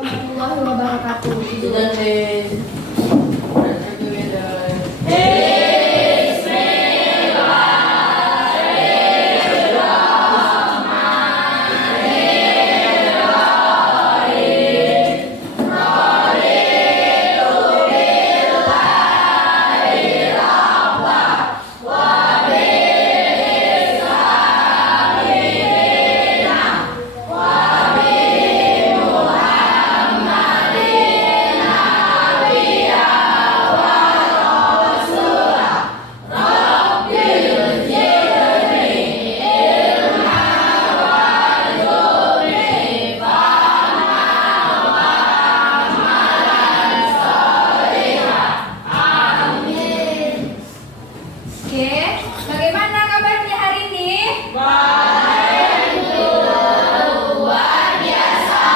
warahmatullahi wabarakatuh. Oke, bagaimana kabarnya hari ini? Baik, luar biasa.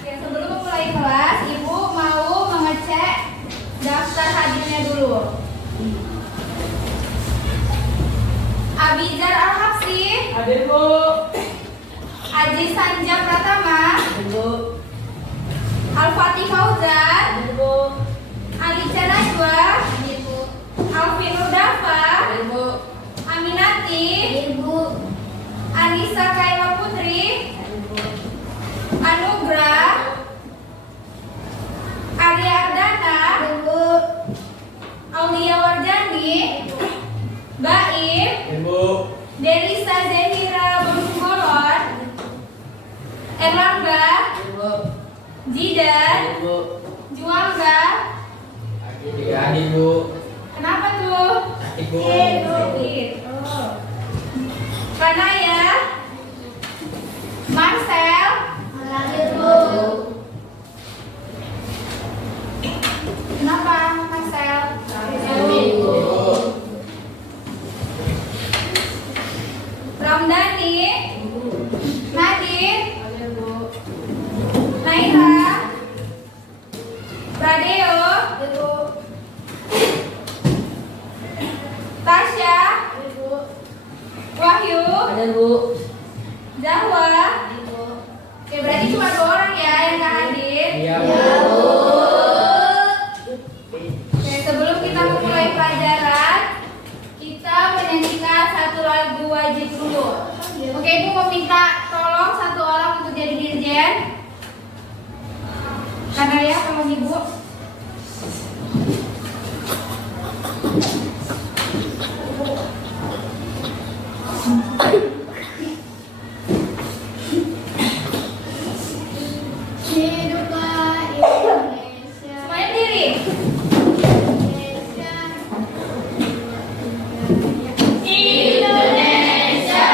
Oke, sebelum memulai kelas, Ibu mau mengecek daftar hadirnya dulu. Abizar Al-Habsi, Hadir, Bu. Aji Sanja Pratama, Hadir, Bu. Al-Fatih Fauzan, Hadir, Bu. Alicia Najwa, Alvin Nurdafa, Hadir, Bu. Aminati, Anissa Kaila Putri, Hadir, Bu. Anugrah, Arya Ardana, Aulia Warjani, Baim, Hadir, Bu. Delisa Zahira Bengbolon, Erlangga, Hadir, Bu. Jidan, Hadir, Bu. Juangga. Hadir, Bu. Kenapa tuh? Cantik, Bu. Sakit. Oh. Kanaya, Marcel, kenapa Marcel? Cantik, Bu. Ramdhani, Nadine, Naira, Pradeo, Tasya, Wahyu, Hadir, Bu. Zahwa. Oke, berarti cuma 2 orang ya yang nggak hadir. Iya, Bu. Oke, sebelum kita memulai pelajaran, kita menyanyikan satu lagu wajib dulu. Oke, Ibu mau minta tolong 1 orang untuk jadi dirjen. Karena ya, tolong Ibu. Semuanya berdiri. Indonesia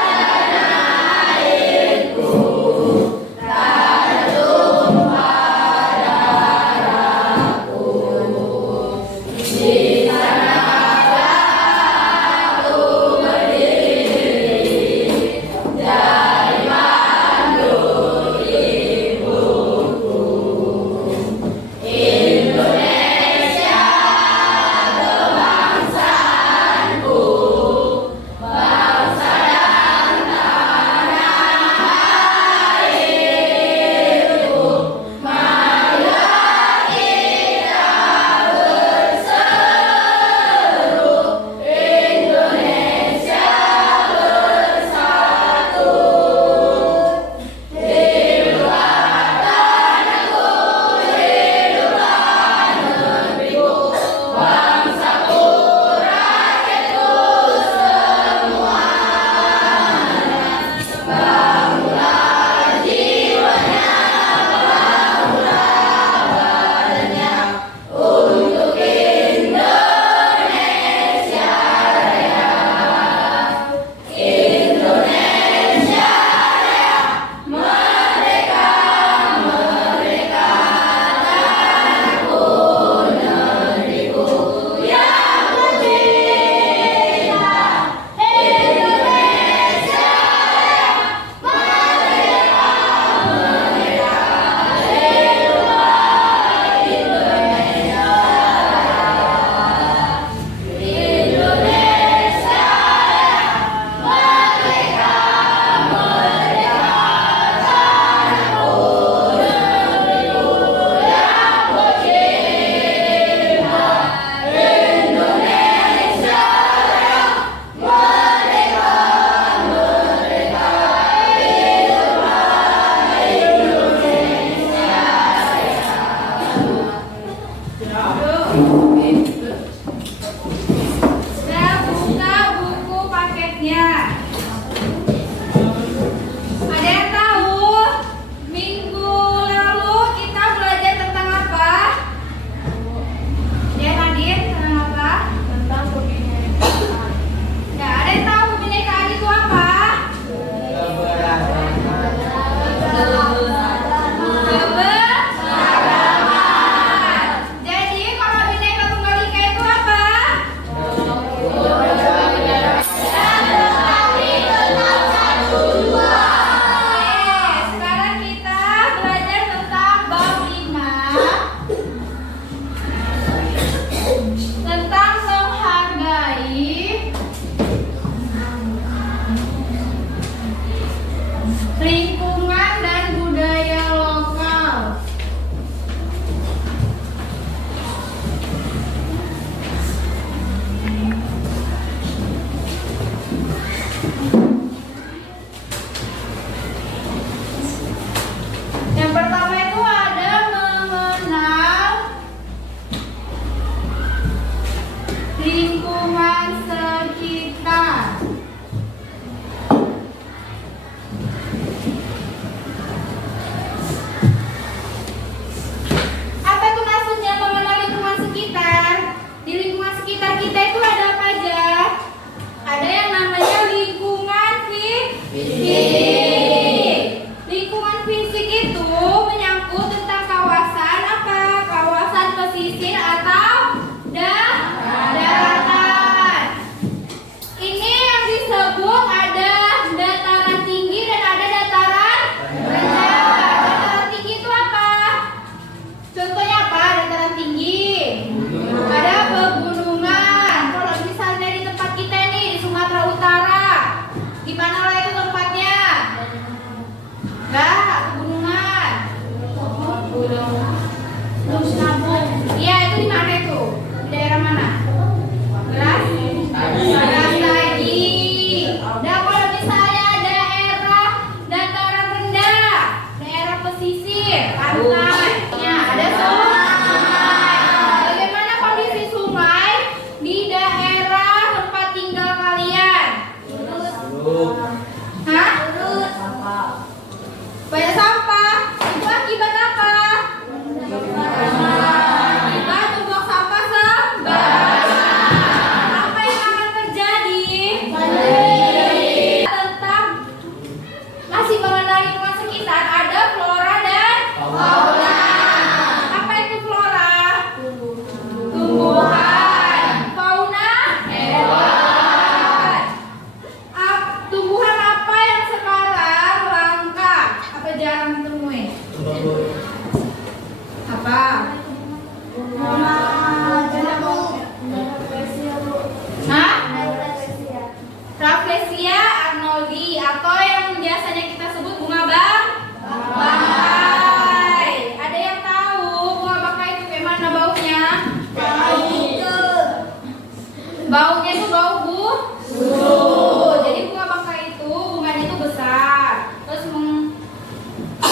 tanah airku, tak ada pada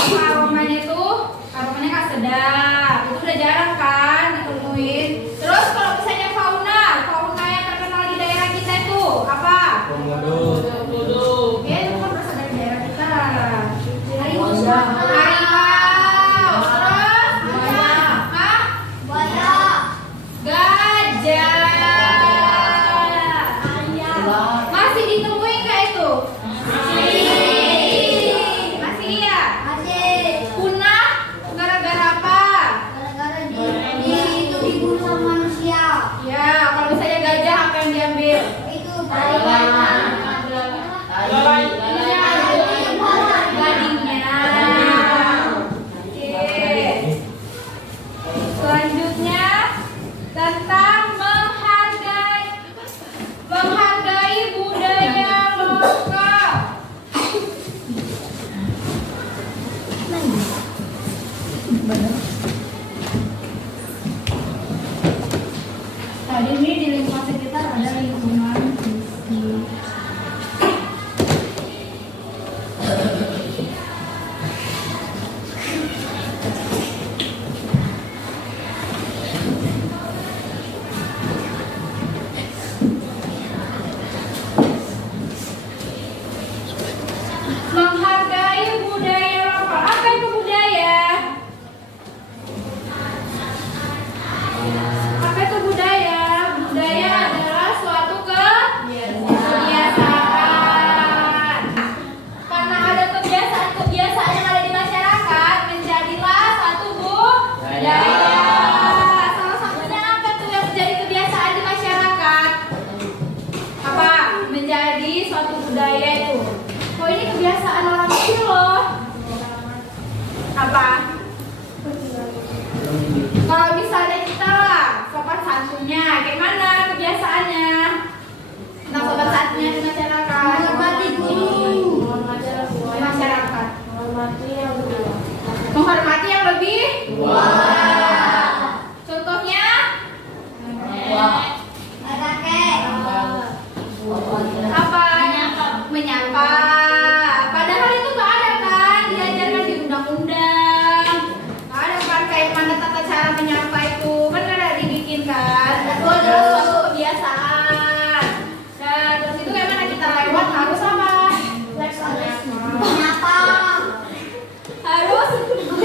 apa aromanya tuh? Aromanya nggak sedap. Itu udah jarang kan ditemuin. Terus kalau misalnya fauna yang terkenal di daerah kita itu apa? Komodo. Ya itu kan berasal dari daerah kita. Harimau. Gajah. Masih ditemuin nggak itu? Masih ya? Punah gara-gara apa? Ya, kalau misalnya gajah apa yang diambil? Gadingnya. Oke. Selanjutnya tentang menghargai budaya lokal. Tadi ini di lingkungan sekitar ada lingkungan visi. Menghargai budaya lokal. Apa itu budaya? Apa itu budaya? Budaya adalah suatu kebiasaan. Karena ada kebiasaan-kebiasaan yang ada di masyarakat, menjadilah suatu budaya. Salah satunya apa tuh yang menjadi kebiasaan di masyarakat? Apa? Menjadi suatu budaya itu. Oh ini kebiasaan orang kecil loh. Apa? Kalau misalnya kita lah sopan santunnya, kayak mana kebiasaannya? Tentang sopan santunnya di masyarakat. Menghormati guru. Di masyarakat. Menghormati yang lebih. Contohnya? Apa? Menyapa. Padahal itu nggak ada kan diajarkan di undang-undang. Nggak ada kan kayak mana tata cara menyapa itu kan nggak ada dibikin kan. Itu adalah suatu kebiasaan. Dan terus itu kayak mana kita lewat harus apa? Harus menyapa. Harus tunduk.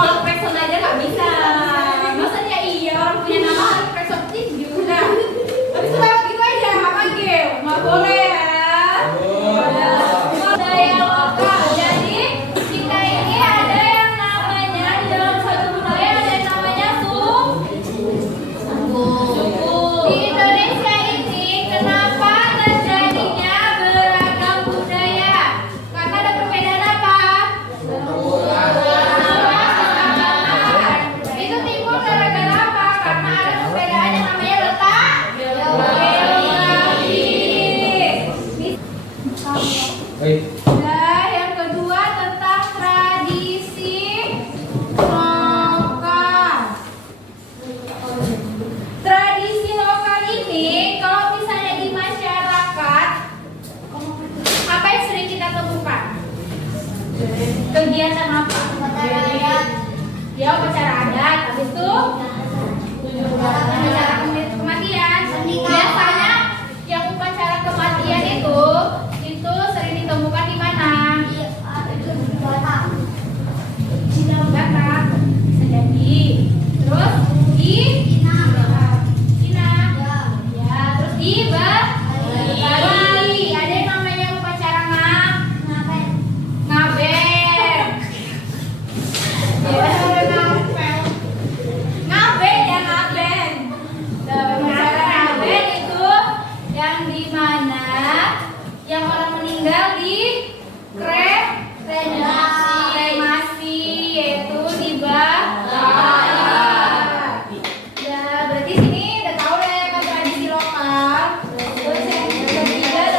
Kalau person aja nggak bisa. Maksudnya iya orang punya nama harus person juga. Tapi lewat gitu aja nggak panggil. Nggak boleh ya. Budaya lokal. Jadi kita ini ada yang namanya di dalam suatu budaya ada yang namanya suku. Di Indonesia ini kenapa terjadinya beragam budaya? Karena ada perbedaan apa? Itu timbul gara-gara apa? Karena ada perbedaan yang namanya letak geografis. Dan yang kedua tentang tradisi lokal. Tradisi lokal ini kalau misalnya di masyarakat apa yang sering kita temukan? Kegiatan apa? Ya upacara adat, habis itu upacara kematian. Biasanya yang upacara kematian itu sering ditemukan di mana? Batak, bisa jadi. Terus di Cina. Ya, terus di Bali. Ada yang namanya upacara ngaben. Ya, ngaben ya ngaben. Upacara ngaben itu yang di mana yang orang meninggal di kremasi yaitu di bakar. Ya berarti sini udah tahu lah ya kan tradisi lokal. Terus yang ketiga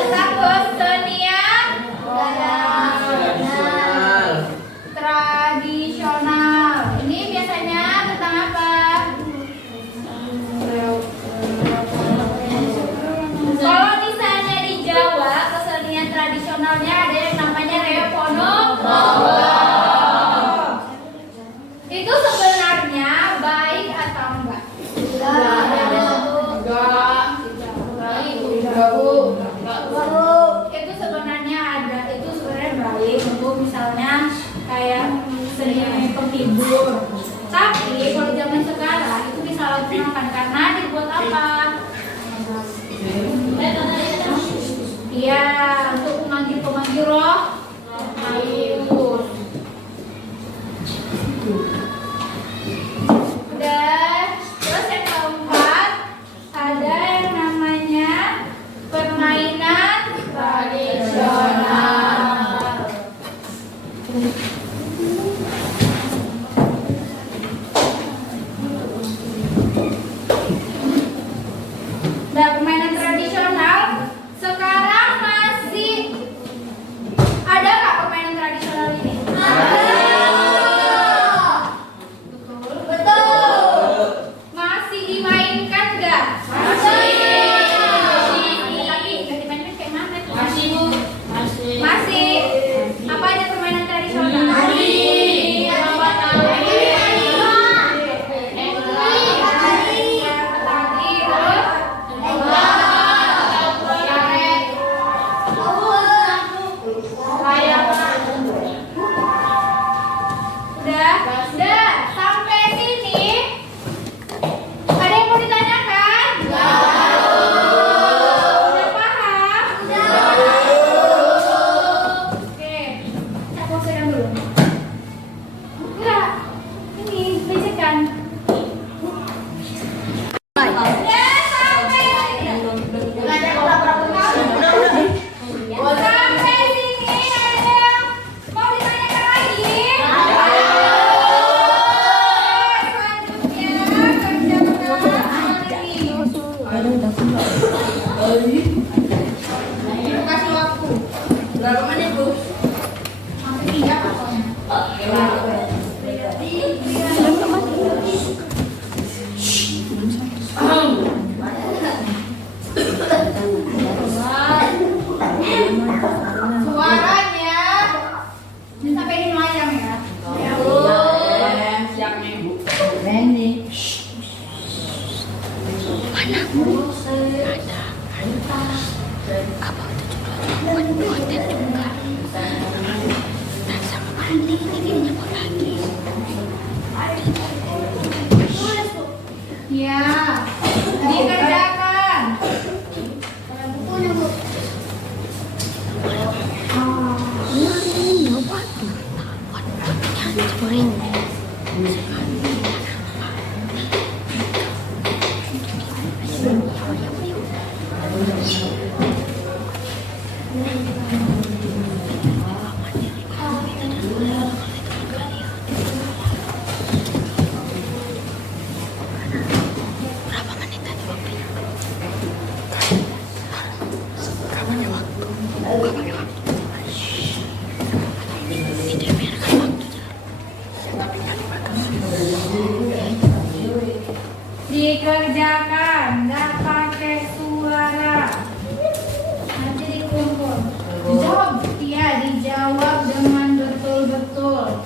Nah, permainan tradisional sekarang masih ada nggak permainan tradisional ini? Betul. Masih dimainkan nggak? Masih. Tapi ganti mainan kayak mana? Masih, Bu. Masih. Masih. Apa aja permainan tradisional? Udah, sampai sini. Ada yang mau ditanyakan? Udah paham? Oke, kita posekan dulu. Enggak, ini bisikan. Udah sampai sini. Sampai sini ada yang mau ditanyakan lagi? Kasih waktu. Berapa menit, Bu? Sampai 3 pokoknya. Suaranya sampai ini melayang ya. Siap nih, Bu. Ya, dikerjakan. Dikerjakan, nggak pakai suara. Nanti dikumpul. Dijawab, iya dijawab dengan betul-betul.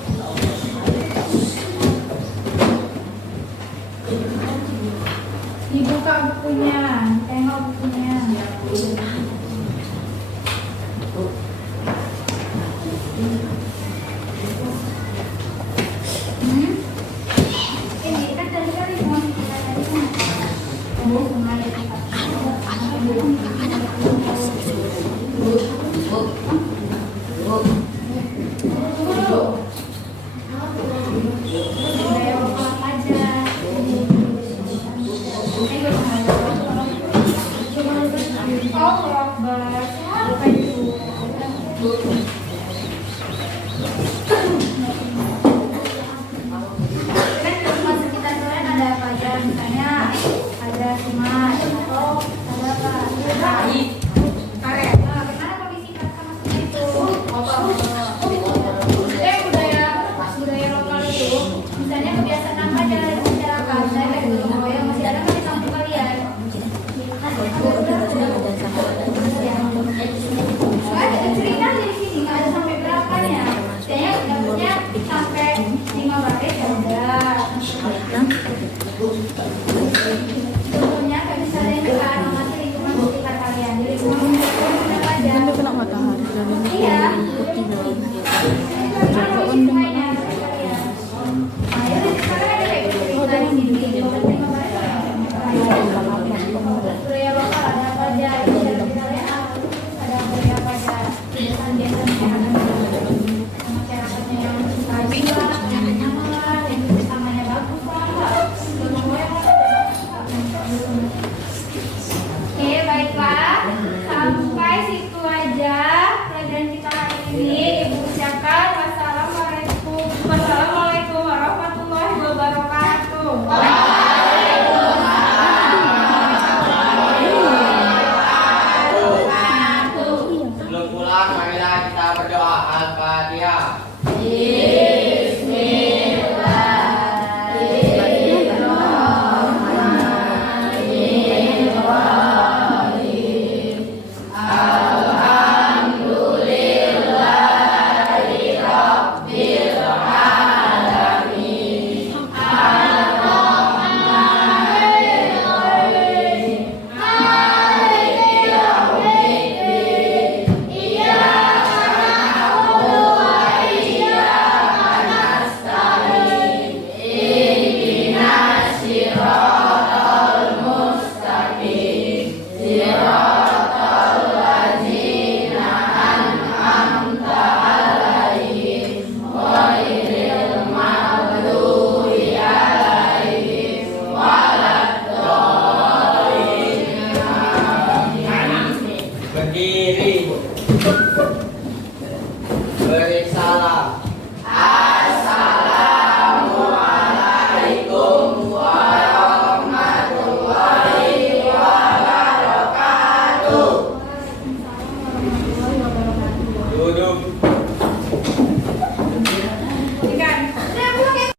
Dibuka bukunya, tengok bukunya. Ini kan tadi mau kita tadi kan. Misalnya ada sumat atau ada apa? Karet. Nah, gimana kondisi kata maksudnya itu? Budaya lokal itu, misalnya kebiasaan apa aja dari masyarakat, saya kayak gitu, yang masih ada kan di kampung kalian.